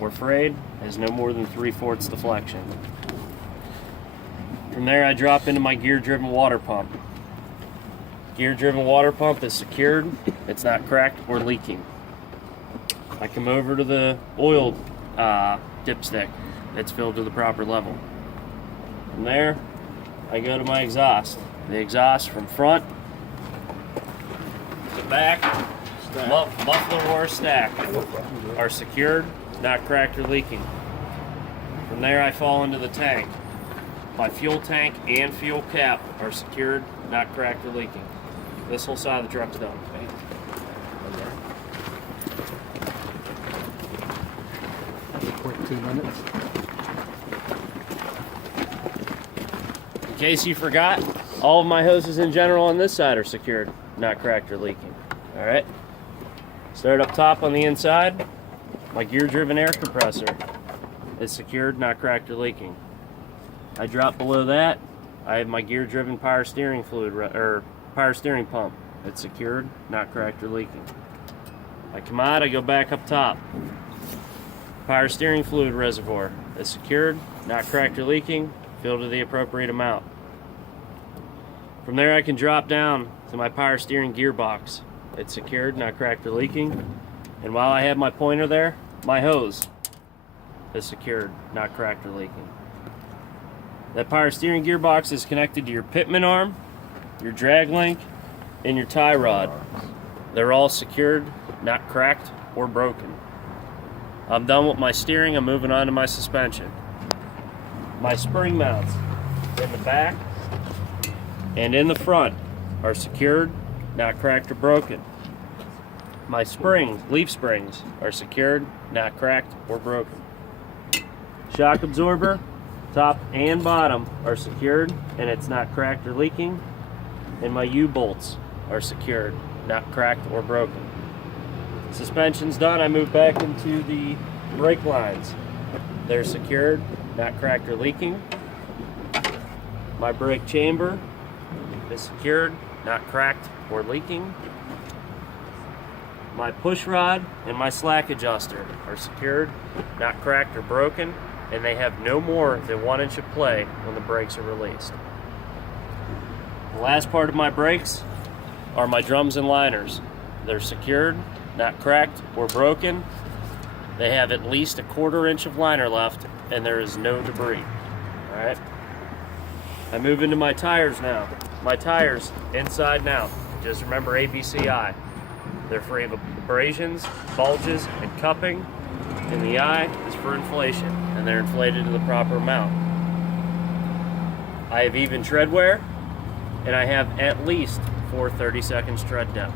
or frayed, has no more than 3/4 deflection. From there, I drop into my gear-driven water pump. Gear-driven water pump is secured, it's not cracked or leaking. I come over to the oil dipstick, it's filled to the proper level. From there, I go to my exhaust. The exhaust from front to back, muffler or stack, are secured, not cracked or leaking. From there, I fall into the tank. My fuel tank and fuel cap are secured, not cracked or leaking. This whole side of the truck's done. That's a quick 2 minutes. In case you forgot, all of my hoses in general on this side are secured, not cracked or leaking. All right. Start up top on the inside. My gear-driven air compressor is secured, not cracked or leaking. I drop below that. I have my gear-driven power steering fluid or power steering pump. It's secured, not cracked or leaking. I come out. I go back up top. Power steering fluid reservoir is secured, not cracked or leaking. Filled to the appropriate amount. From there, I can drop down to my power steering gearbox. It's secured, not cracked or leaking. And while I have my pointer there, my hose is secured, not cracked or leaking. That power steering gearbox is connected to your pitman arm, your drag link, and your tie rod. They're all secured, not cracked or broken. I'm done with my steering. I'm moving on to my suspension. My spring mounts in the back and in the front are secured, not cracked or broken. My springs, leaf springs, are secured, not cracked or broken. Shock absorber, top and bottom, are secured and it's not cracked or leaking. And my U-bolts are secured, not cracked or broken. Suspension's done. I move back into the brake lines. They're secured, not cracked or leaking. My brake chamber is secured, not cracked or leaking. My push rod and my slack adjuster are secured, not cracked or broken, and they have no more than 1 inch of play when the brakes are released. The last part of my brakes are my drums and liners. They're secured, not cracked or broken. They have at least 1/4 inch of liner left, and there is no debris. All right. I move into my tires now. My tires inside now. Just remember ABCI. They're free of abrasions, bulges, and cupping. And the I is for inflation, and they're inflated to the proper amount. I have even tread wear, and I have at least 4 30-second tread depth.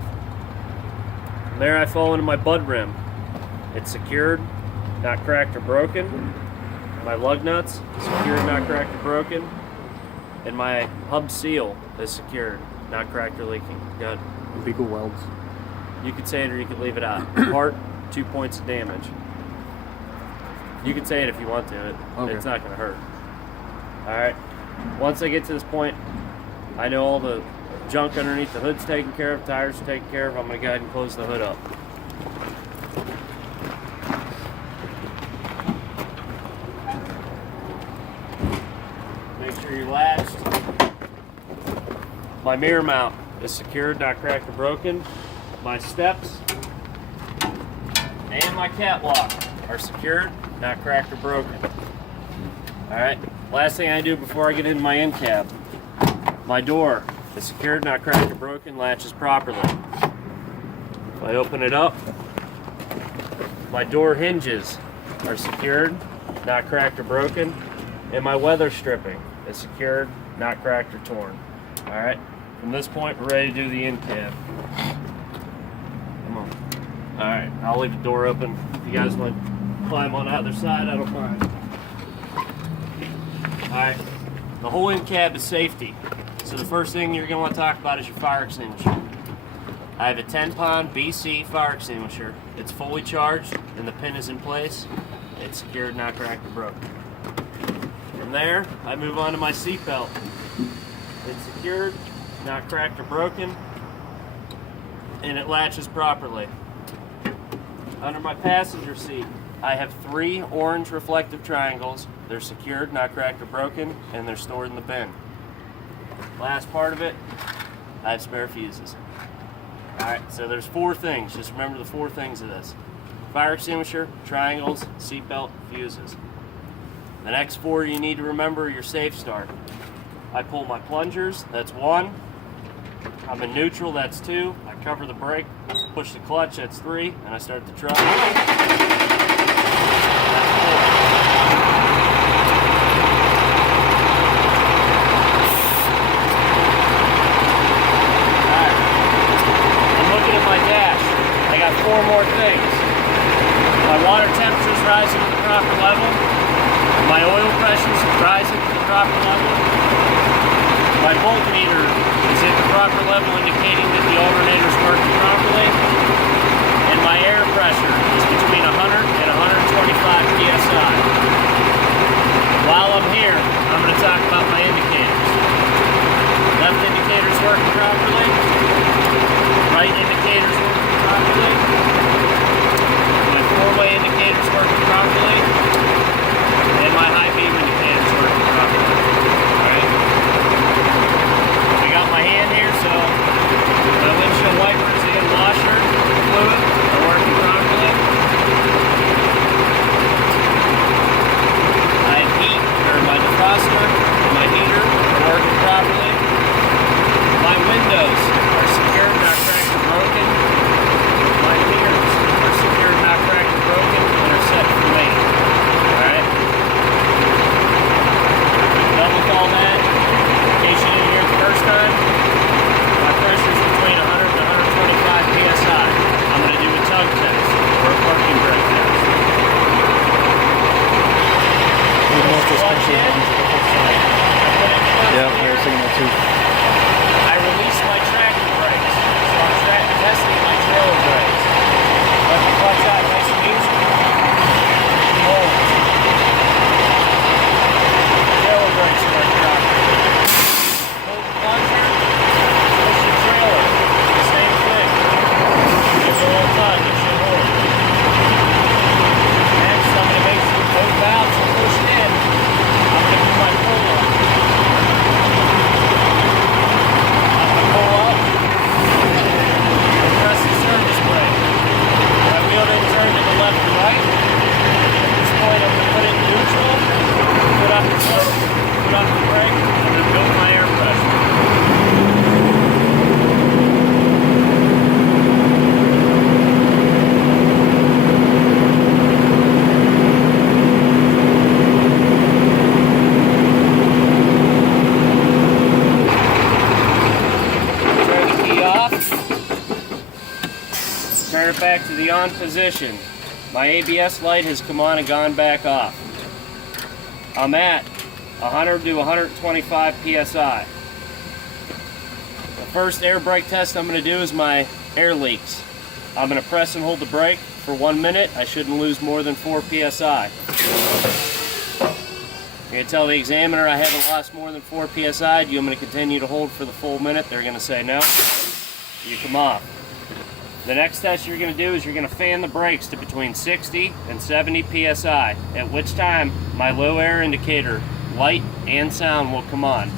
From there, I fall into my bud rim. It's secured, not cracked or broken. My lug nuts, secured, not cracked or broken. And my hub seal is secured, not cracked or leaking. Good. Beagle welds. You could say it or you could leave it out. Part, 2 points of damage. You can say it if you want to. Okay. It's not going to hurt. Alright. Once I get to this point, I know all the junk underneath the hood's taken care of, tires are taken care of. I'm going to go ahead and close the hood up. Make sure you're latched. My mirror mount is secured, not cracked or broken. My steps and my catwalk are secured, not cracked or broken. Alright, last thing I do before I get into my end cab, my door is secured, not cracked or broken, latches properly. If I open it up, my door hinges are secured, not cracked or broken, and my weather stripping is secured, not cracked or torn. Alright, from this point we're ready to do the end cab. Come on. Alright, I'll leave the door open. If you guys want to climb on either side, I don't mind. Alright, the whole end cab is safety. So the first thing you're going to want to talk about is your fire extinguisher. I have a 10-pound BC fire extinguisher. It's fully charged and the pin is in place. It's secured, not cracked or broken. From there, I move on to my seat belt. It's secured, not cracked or broken, and it latches properly. Under my passenger seat, I have 3 orange reflective triangles. They're secured, not cracked or broken, and they're stored in the bin. Last part of it, I have spare fuses. Alright, so there's 4 things. Just remember the 4 things of this. Fire extinguisher, triangles, seatbelt, fuses. The next 4 you need to remember are your safe start. I pull my plungers, that's 1. I'm in neutral, that's 2. I cover the brake, push the clutch, that's 3, and I start the truck. I got 4 more things. My water temperature is rising to the proper level. My oil pressure is rising to the proper level. My voltmeter is at the proper level, indicating that the alternator is working properly. And my air pressure is between 100 and 125 psi. While I'm here, I'm going to talk about my indicators. Left indicator is working properly. Right indicator is working properly. My 4-way indicator is working properly. And my high beam indicator is working properly. Alright? I got my hand here, so my windshield wipers and washer fluid are working properly. I have heat, or my defroster and my heater are working properly. My windows are secured, not cracked or broken. My mirrors are secured, not cracked or broken, and are set for lane. Alright? Done with all that. In case you didn't hear it the first time, my pressure is between 100 and 125 psi. I'm going to do a tug test or a parking brake test. Yeah, I was thinking that too. I release my tractor brakes, so I'm testing my trailer brakes. Let the clutch out nice and easy. Hold. Trailer brakes are like properly. Hold the plunger, push the trailer. The same thing. Give it a little tug, it should hold. Next, I'm going to make sure both valves are pushed in. I'm going to do my pull-up. Pull up, press the service brake. My wheel didn't turn to the left or right. At this point, I'm going to put it in neutral, put up the clutch, put up the brake, and then build my air pressure. Turn it back to the on position. My ABS light has come on and gone back off. I'm at 100 to 125 psi. The first air brake test I'm going to do is my air leaks. I'm going to press and hold the brake for 1 minute. I shouldn't lose more than 4 psi. I'm going to tell the examiner I haven't lost more than 4 psi. Do you want me to continue to hold for the full minute? They're going to say no. You come off. The next test you're going to do is you're going to fan the brakes to between 60 and 70 psi, at which time my low air indicator, light and sound will come on.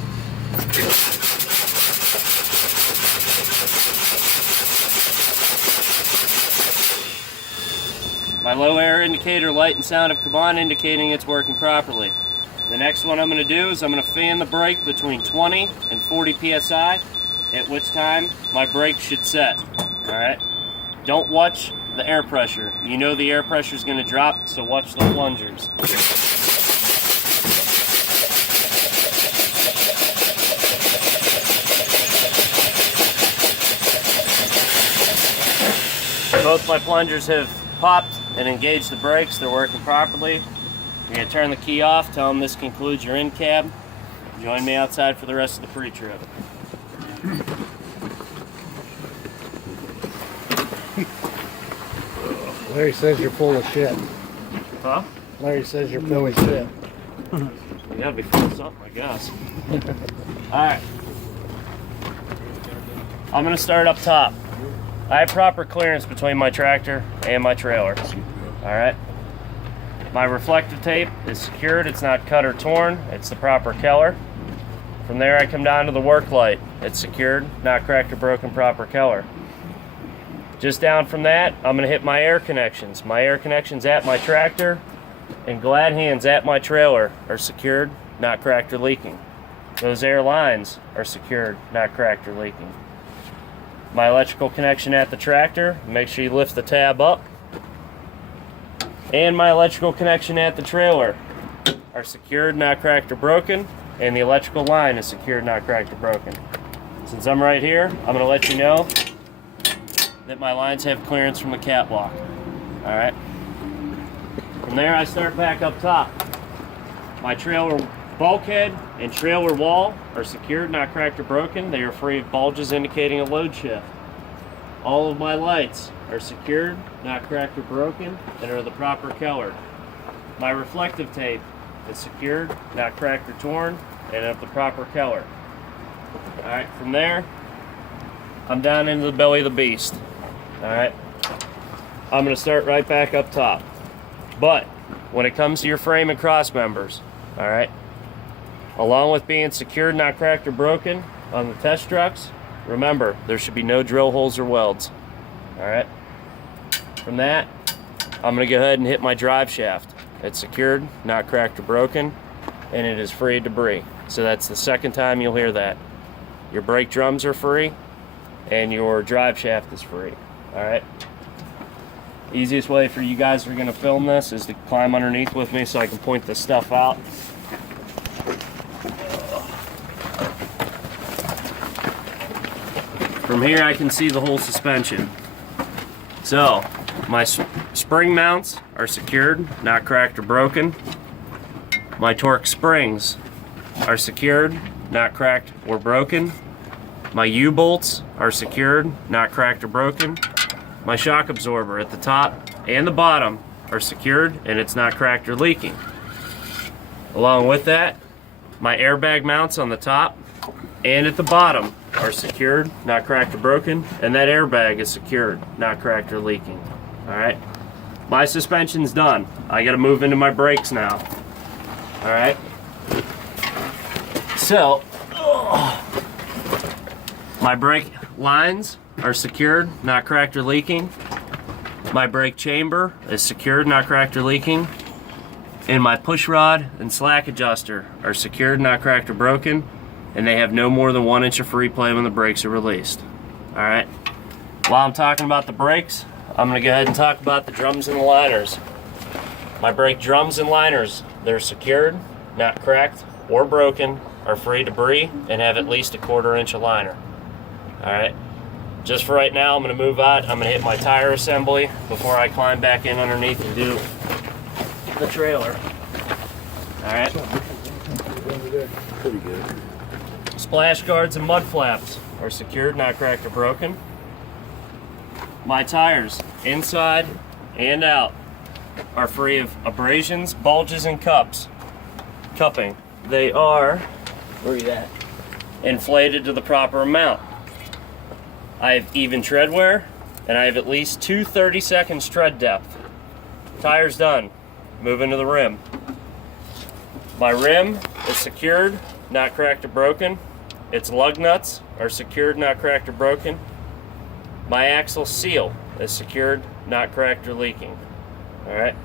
My low air indicator, light and sound have come on, indicating it's working properly. The next one I'm going to do is I'm going to fan the brake between 20 and 40 psi, at which time my brake should set. Alright? Don't watch the air pressure. You know the air pressure is going to drop, so watch the plungers. Both my plungers have popped and engaged the brakes. They're working properly. You're going to turn the key off, tell them this concludes your in-cab. Join me outside for the rest of the pre-trip. Larry says you're full of shit. Huh? Larry says you're full of shit. You gotta be full of something, I guess. Alright. I'm gonna start up top. I have proper clearance between my tractor and my trailer. Alright? My reflective tape is secured, it's not cut or torn, it's the proper color. From there I come down to the work light. It's secured, not cracked or broken, proper color. Just down from that, I'm going to hit my air connections. My air connections at my tractor and glad hands at my trailer are secured, not cracked or leaking. Those air lines are secured, not cracked or leaking. My electrical connection at the tractor, make sure you lift the tab up. And my electrical connection at the trailer are secured, not cracked or broken, and the electrical line is secured, not cracked or broken. Since I'm right here, I'm going to let you know that my lines have clearance from the catwalk. Alright? From there I start back up top. My trailer bulkhead and trailer wall are secured, not cracked or broken. They are free of bulges indicating a load shift. All of my lights are secured, not cracked or broken, and are the proper color. My reflective tape is secured, not cracked or torn, and of the proper color. Alright, from there, I'm down into the belly of the beast. Alright, I'm going to start right back up top. But, when it comes to your frame and cross members, alright, along with being secured, not cracked or broken on the test trucks, remember, there should be no drill holes or welds. Alright, from that, I'm going to go ahead and hit my drive shaft. It's secured, not cracked or broken, and it is free of debris. So that's the second time you'll hear that. Your brake drums are free, and your drive shaft is free. Alright? Easiest way for you guys who are going to film this is to climb underneath with me so I can point this stuff out. From here I can see the whole suspension. So, my spring mounts are secured, not cracked or broken. My torque springs are secured, not cracked or broken. My U-bolts are secured, not cracked or broken. My shock absorber at the top and the bottom are secured and it's not cracked or leaking. Along with that, my airbag mounts on the top and at the bottom are secured, not cracked or broken, and that airbag is secured, not cracked or leaking. Alright? My suspension's done. I gotta move into my brakes now. Alright? So, my brake lines are secured, not cracked or leaking. My brake chamber is secured, not cracked or leaking. And my push rod and slack adjuster are secured, not cracked or broken. And they have no more than 1 inch of free play when the brakes are released. Alright? While I'm talking about the brakes, I'm going to go ahead and talk about the drums and the liners. My brake drums and liners, they're secured, not cracked or broken, are free of debris, and have at least a 1/4 inch of liner. Alright? Just for right now, I'm going to move out. I'm going to hit my tire assembly before I climb back in underneath and do the trailer. Alright? Pretty good. Splash guards and mud flaps are secured, not cracked or broken. My tires, inside and out, are free of abrasions, bulges, and cupping. They are, where are you at? Inflated to the proper amount. I have even tread wear, and I have at least 2 30-second tread depth. Tires done. Move into the rim. My rim is secured, not cracked or broken. Its lug nuts are secured, not cracked or broken. My axle seal is secured, not cracked or leaking. Alright?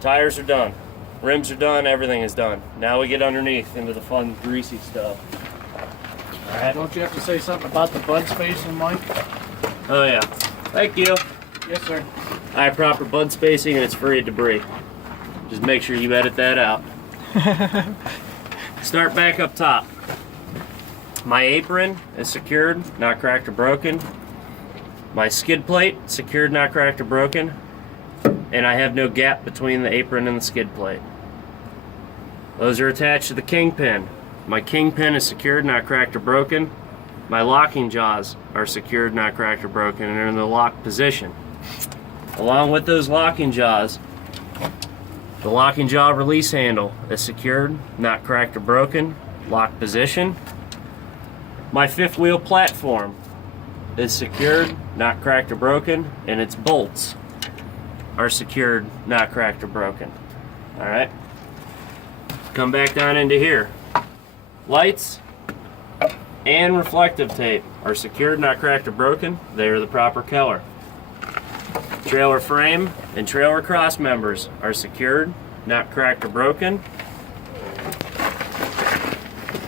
Tires are done. Rims are done, everything is done. Now we get underneath into the fun, greasy stuff. Alright? Don't you have to say something about the bud spacing, Mike? Oh yeah. Thank you. Yes, sir. I have proper bud spacing and it's free of debris. Just make sure you edit that out. Start back up top. My apron is secured, not cracked or broken. My skid plate, secured, not cracked or broken. And I have no gap between the apron and the skid plate. Those are attached to the kingpin. My kingpin is secured, not cracked or broken. My locking jaws are secured, not cracked or broken, and are in the locked position. Along with those locking jaws, the locking jaw release handle is secured, not cracked or broken, locked position. My fifth wheel platform is secured, not cracked or broken, and its bolts are secured, not cracked or broken. All right. Come back down into here. Lights and reflective tape are secured, not cracked or broken. They are the proper color. Trailer frame and trailer cross members are secured, not cracked or broken.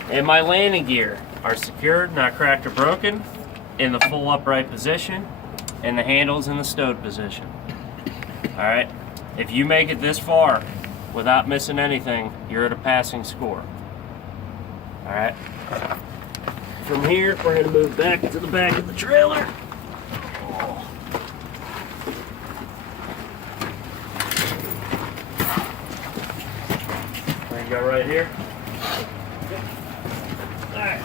And my landing gear are secured, not cracked or broken, in the full upright position, and the handles in the stowed position. All right. If you make it this far without missing anything, you're at a passing score. All right. From here, we're going to move back to the back of the trailer. We're going to go right here. All right.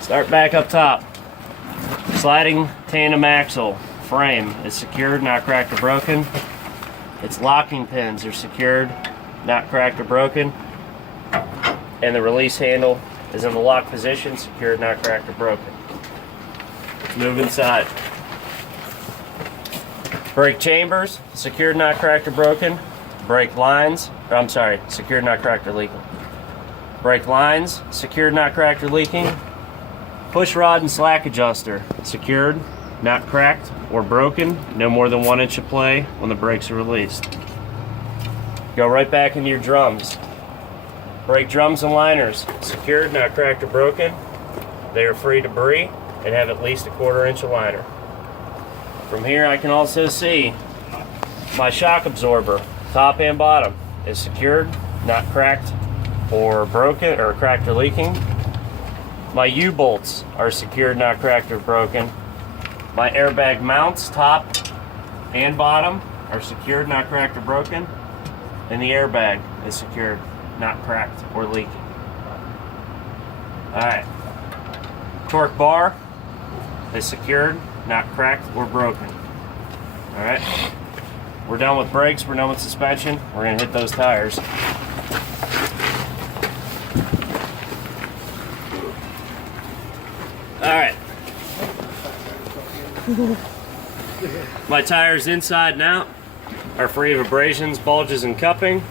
Start back up top. Sliding tandem axle frame is secured, not cracked or broken. Its locking pins are secured, not cracked or broken. And the release handle is in the lock position, secured, not cracked or broken. Let's move inside. Brake chambers, secured, not cracked or broken. Brake lines, secured, not cracked or leaking. Brake lines, secured, not cracked or leaking. Push rod and slack adjuster, secured, not cracked or broken, no more than 1 inch of play when the brakes are released. Go right back into your drums. Brake drums and liners, secured, not cracked or broken. They are free debris and have at least a 1/4 inch of liner. From here I can also see my shock absorber, top and bottom, is secured, not cracked or broken, or cracked or leaking. My U-bolts are secured, not cracked or broken. My airbag mounts, top and bottom, are secured, not cracked or broken. And the airbag is secured, not cracked or leaking. Alright. Torque bar is secured, not cracked or broken. Alright. We're done with brakes, we're done with suspension. We're going to hit those tires. Alright. My tires inside and out are free of abrasions, bulges, and cupping,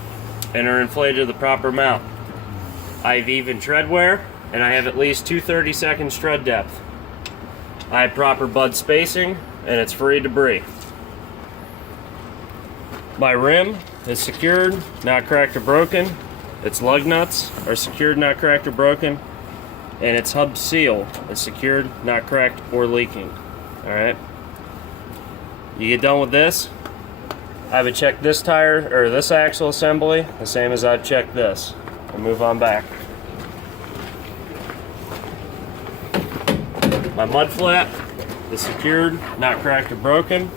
and are inflated to the proper mount. I have even tread wear, and I have at least 2 30-second tread depth. I have proper bud spacing, and it's free of debris. My rim is secured, not cracked or broken. Its lug nuts are secured, not cracked or broken. And its hub seal is secured, not cracked or leaking. Alright. You get done with this, I would check this tire, or this axle assembly, the same as I've checked this. And move on back. My mud flap is secured, not cracked or broken.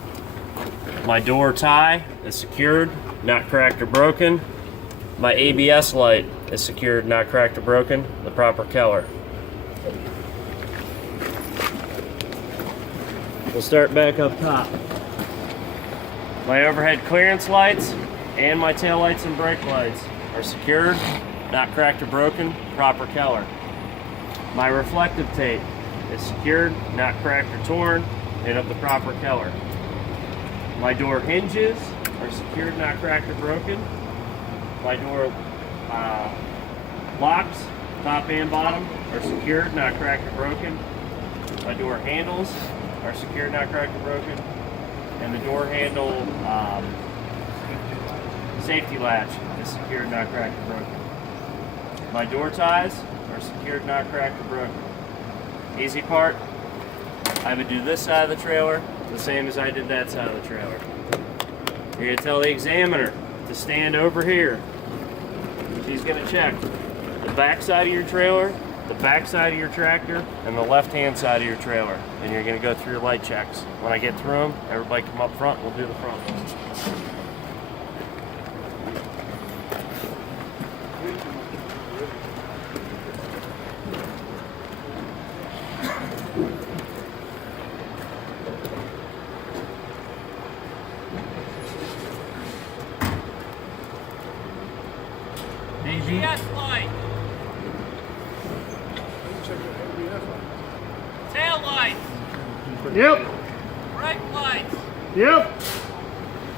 My door tie is secured, not cracked or broken. My ABS light is secured, not cracked or broken, the proper color. We'll start back up top. My overhead clearance lights and my tail lights and brake lights are secured, not cracked or broken, proper color. My reflective tape is secured, not cracked or torn, and of the proper color. My door hinges are secured, not cracked or broken. My door locks, top and bottom, are secured, not cracked or broken. My door handles are secured, not cracked or broken. And the door handle safety latch is secured, not cracked or broken. My door ties are secured, not cracked or broken. Easy part, I would do this side of the trailer the same as I did that side of the trailer. You're going to tell the examiner to stand over here. She's going to check the back side of your trailer, the back side of your tractor, and the left-hand side of your trailer. And you're going to go through your light checks. When I get through them, everybody come up front, we'll do the front. ABS light. Tail lights. Yep. Brake lights. Yep.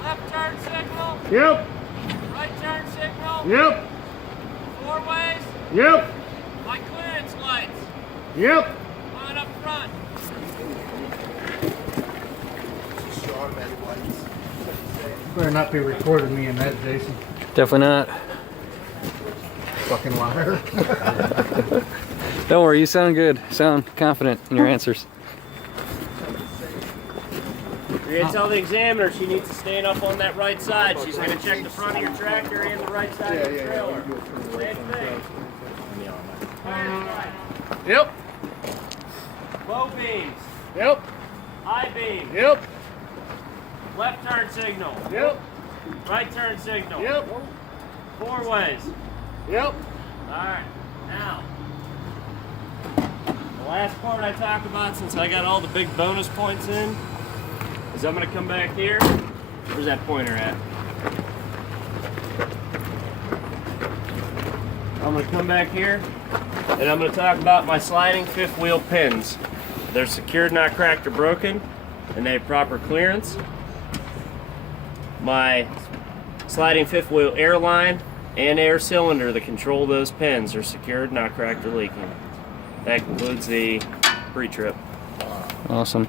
Left turn signal. Yep. Right turn signal. Yep. 4 ways. Yep. My clearance lights. Yep. On up front. Better not be recording me in that, Jason. Definitely not. Fucking liar. Don't worry, you sound good. Sound confident in your answers. You're gonna tell the examiner she needs to stand up on that right side. She's gonna check the front of your tractor and the right side of the trailer. Same thing. Yep. Low beams. Yep. High beam. Yep. Left turn signal. Yep. Right turn signal. Yep. 4 ways. Yep. Alright, now. The last part I talked about, since I got all the big bonus points in, is I'm going to come back here. Where's that pointer at? I'm going to come back here, and I'm going to talk about my sliding fifth wheel pins. They're secured, not cracked or broken, and they have proper clearance. My sliding fifth wheel air line and air cylinder that control those pins are secured, not cracked or leaking. That concludes the pre-trip. Awesome.